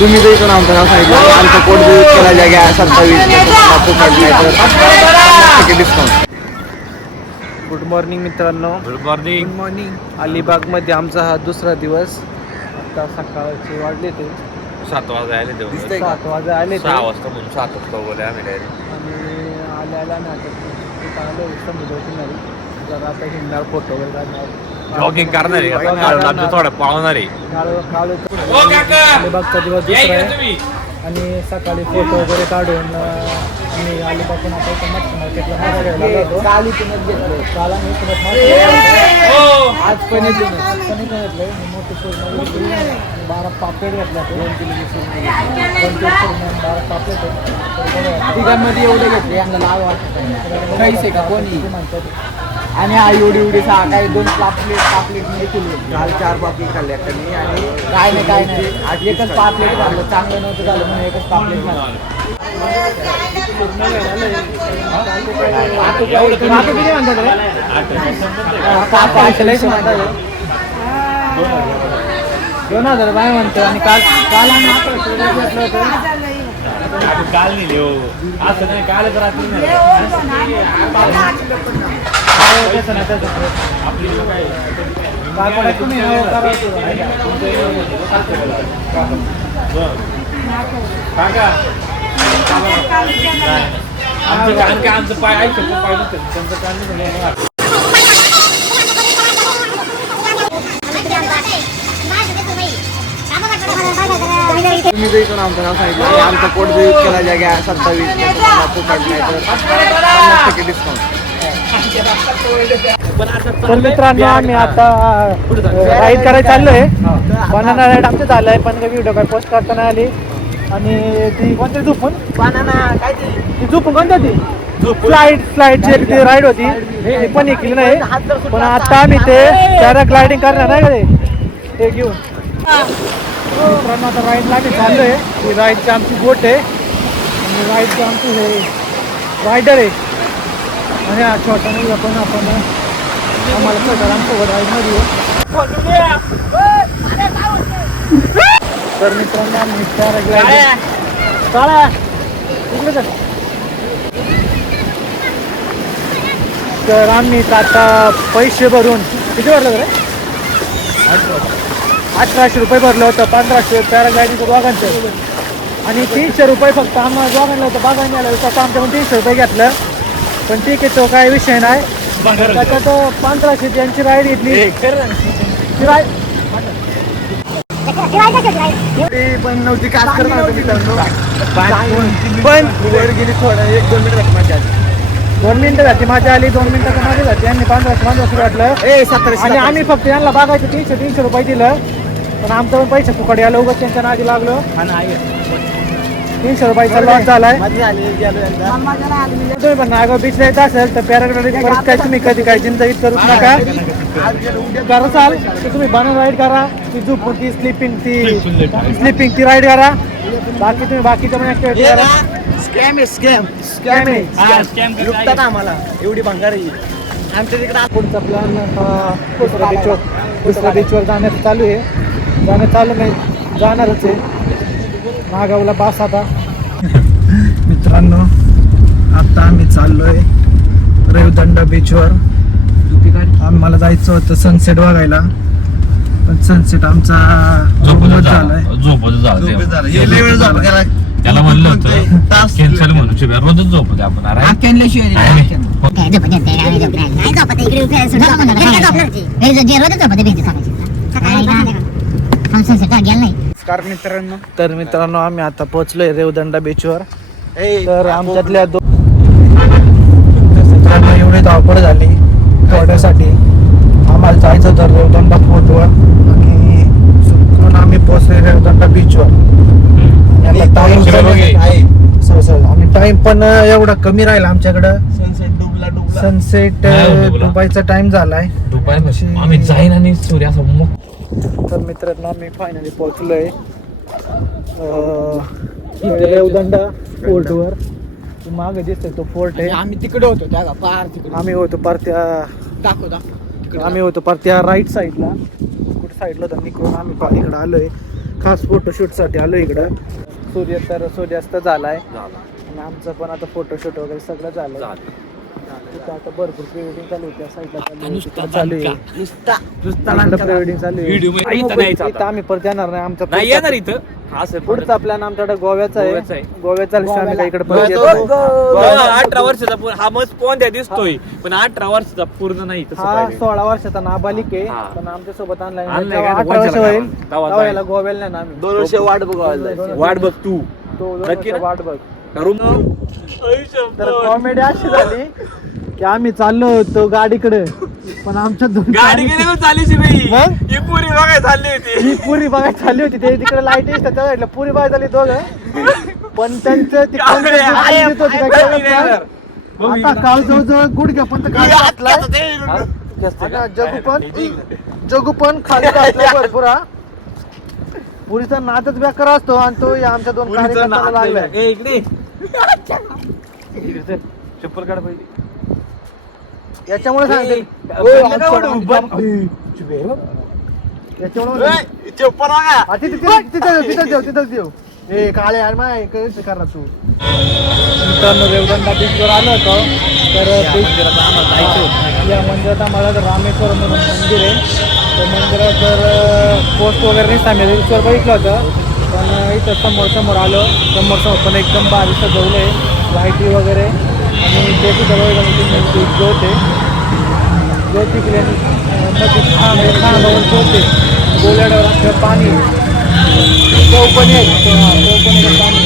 तुम्ही जर इथून आमचं नाव सांगितलं आणि आमचं कोड जर केला जागा 27 डिस्काउंट. गुड मॉर्निंग मित्रांनो. Good morning. अलिबागमध्ये आमचा हा दुसरा दिवस. आता सकाळचे वाजले ते 7 वाजता आले तेव्हा 7 वाजे आले 6 वाजता म्हणून 7 वाजता बोलले आम्ही डायरेक्ट. आणि आल्याला ना आता आलो समुद्र किनारी जरा आता हिंडणार फोटो वगैरे काढणार जॉगिंग करणार आहे आता थोडं पाळणार आहे. अलिबागचा दिवस दुसरा आहे आणि सकाळी फोटो वगैरे काढून आम्ही अलिबागून आता इथं मच्छी मार्केटला मासा घ्यायला जातो. काल इथूनच घेतलं काल आम्ही इथूनच मासा आज पण इथूनच घेतलं मोठी पूर्ण 12 पापलेट घेतला 2 किलो 12 पापलेट तिघांमध्ये एवढे घेतले यांना लाव वाटत काहीच आहे का कोणी म्हणतात. आणि हा एवढी काय 2 पापलेट मी केली काल 4 पापलेट खाल्ल्या त्यांनी आणि काय नाही आज एकच पापलेट खाल्लं चांगलं नव्हतं झालं म्हणून एकच पापलेट खाल्लं. दोन हजार बाय म्हणतो आणि काल आम्ही घेतलं होतं. काल नाही असं नाही काल रात्री आपली आमचं पाय ऐकतो पाय त्यांचं काल तुम्ही जर इथून आमचं नाव सांगितलं आणि आमचा कोड जर यूज केला जागा 27 डिस्काउंट. तर मित्रांनो आम्ही आता राईड करायला चाललोय. बनाना राईड आमचं झालंय पण काही व्हिडिओ काय पोस्ट करता नाही आली. आणि ती कोणती झोपून बनाना काय ती झोपून कोणत्या ती स्लाईडची एक ती राईड होती ती पण केली नाही. पण आता आम्ही ते पॅराग्लायडिंग करणार आहे का ते घेऊन मित्रांनो आता राईडला आम्ही चाललोय. ही राईडची आमची बोट आहे आणि राईडची आमची हे रायडर आहे आणि हा छोटा मुलगा पण आपण आम्हाला सगळं आमच्यावर राईडमध्ये तर मित्रांनो आम्ही पॅराग्लायडिंग तर आम्ही आता पैसे भरून किती भरलं रे 1800 रुपये भरलं होतं. 1500 पॅराग्लायडिंगचं दोघांचं आणि 300 रुपये फक्त आम्हाला दोघांना होतं बघायला आलं होतं. आमच्याकडून 300 रुपये घेतलं पण ठीक आहे तो काही विषय नाही. त्याच्यात 1500 यांची राईड घेतली पण नव्हती काय करणार पण वर गेली थोडं 1-2 मिनिट माझ्या 2 मिनिटं जाते माझ्या आली 2 मिनिटाचं माझी जाते यांनी 1500 वाटलं आणि आम्ही फक्त यांना बघायचं 300 रुपये दिलं पण आमचं पण पैसे फुकट यायला उगाच त्यांच्या नादी लागलो. 300 रुपयाचा लॉस झालाय. तुम्ही पण नागाव बीचला येत असेल तर पॅराग्लायडिंग परत काय तुम्ही कधी काय चिंता करूच नका. कराल तर तुम्ही बनाना राईड करा ती झोपून ती स्लिपिंग ती राईड करा. बाकी तुम्ही बाकीच्या पण ऍक्टिव्हिटी करा. स्कॅम लुटतात आम्हाला एवढी भंगार आहे आमच्या तिकडे. पुढचा प्लॅन दुसऱ्या बीचवर जाण्याचं चालू आहे. जाणारच आहे नागावला पास. आता मित्रांनो आता आम्ही चाललोय रेवदंडा बीचवर. आम्हाला जायचं होतं सनसेट बघायला पण सनसेट आमचा झालाय. त्याला म्हणलं होतं कॅन्सल म्हणून रोजच झोपते आपण तर मित्रांनो आम्ही आता पोहोचलोय रेवदंडा बीचवर. तर आमच्यातल्या एवढी धावपळ झाली थोड्यासाठी आम्हाला जायचं होतं रेवदंडा फोर्टवर आणि चुकून आम्ही पोहोचले रेवदंडा बीचवर. आम्ही टाइम पण एवढा कमी राहिला आमच्याकडं. सनसेट डुबायचा टाइम झालाय आम्ही जाईन आणि सूर्यासमोर. तर मित्रांनो आम्ही फायनली पोहोचलोय रेवदंडा फोर्टवर. मागे दिसतोय तो फोर्ट आहे. आम्ही तिकडे होतो त्या पार तिकडे आम्ही होतो पार त्या आम्ही होतो पार त्या राईट साईडला कुठे साईडला तर निघून आम्ही पार इकडे आलोय. खास फोटोशूट साठी आलो इकडं. सूर्यास्त झालाय आणि आमचं पण आता फोटोशूट वगैरे सगळं झालंय. तिथं आता भरपूर प्री-वेडिंग चालू आहे, त्या साईडला चालू आहे. इकडं प्री-वेडिंग चालू आहे. इथं आम्ही परत येणार नाही. आमचा नाही येणार इथं असं पुढचा प्लॅन आमच्याकडे गोव्याचा आहे. गोव्याचा आम्ही काही इकडे परत येतो. 18 वर्षाचा हा मस्त कोणत्या दिसतोय पण 18 वर्षाचा पूर्ण नाही तसं हा पाहिजे. 16 वर्षाचा नाबालिक आहे, हा. पण आमच्या सोबत आणलाय. आणलाय जेव्हा का? 18 वर्ष वर्षाला होईल तेव्हा तेव्हा याला गोव्याला नाही ना आम्ही. 2 वर्ष वाट बघायला वाट बघ तू तो 2 नक्की वर्ष ना? वाट बघ. करून तर कॉमेडी अशी झाली की आम्ही चाललो होतो गाडीकडे, पण आमच्या दोन गाडी गेली चालीची बाई मग? ही पुरी बघाय चालली होती. ही पुरी बघायला चालली होती. ते तिकडे लाईट येतात त्या साईडला पुरी बघायला झाली दोघं, पण त्यांचं ते कोणतं अरे, दुकान अरे, देत होते काय अरे, कळत नाही. अरे, आता काळ जवळ गुडघ्या पण जगू पण खाली घातलाय भरपूर. हा पुरीचा नादच बेकार असतो आणि तो या आमच्या दोन कार्यकर्त्याला लागलाय. ए, इकडे चप्पल काढ पाहिजे. याच्यामुळे सांगते याच्यामुळे चप्पल बघा. तिथं देऊ हे काळे यार माय कसं करणार तू. मित्रांनो रेवदंडा बीचवर आलो होतो. तर या मंदिरात आम्हाला रामेश्वर म्हणून मंदिर आहे. त्या मंदिरात जर पोस्ट वगैरे नाही आम्ही रील्सवर बघितलं होतं, पण इथं समोर आलो. समोर पण एकदम भारी सजवलं आहे, लाईटी वगैरे. आणि ते तिथं ज्योत आहे, ज्योत तिकडे खांबावर ज्योत आहे, गोल्याड्यावर असं पाणी चौपणी आहे. चौपणीचं पाणी.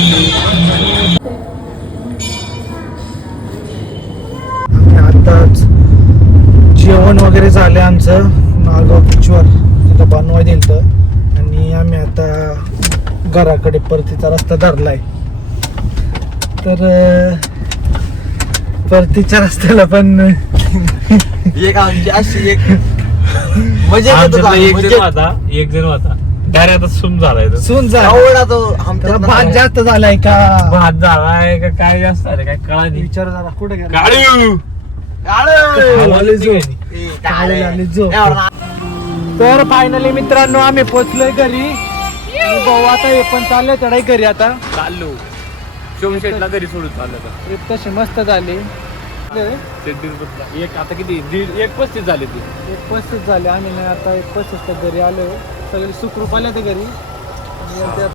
आताच जेवण वगैरे झालं आमचं नागाव बीचवर, तिथं बनवाय दिलं तर. आणि आम्ही आता घराकडे परतीचा रस्ता धरलाय. तर परतीच्या रस्त्याला पण एक आमची अशी एक मजा एक जण होता डायरेक्ट आता सुम झालाय तो. सून जा आवडा तो त्याला भात जास्त झालाय का भात झालाय का काय जास्त आलं काय कळा नाही. विचार जरा कुठे गेला. काळू तर फायनली मित्रांनो आम्ही पोहोचलोय घरी. आणि भाऊ आता हे पण चाललंय चढाई घरी. आता चाललो शिवशेटला घरी सोडून चाललं होतं. ट्रिप तशी मस्त झाली. एक आता किती 1:35 झाले ती. 1:35 झाले. आम्ही नाही आता 1:35 घरी आलोय. सगळे सुखरूप आले ते घरी. आणि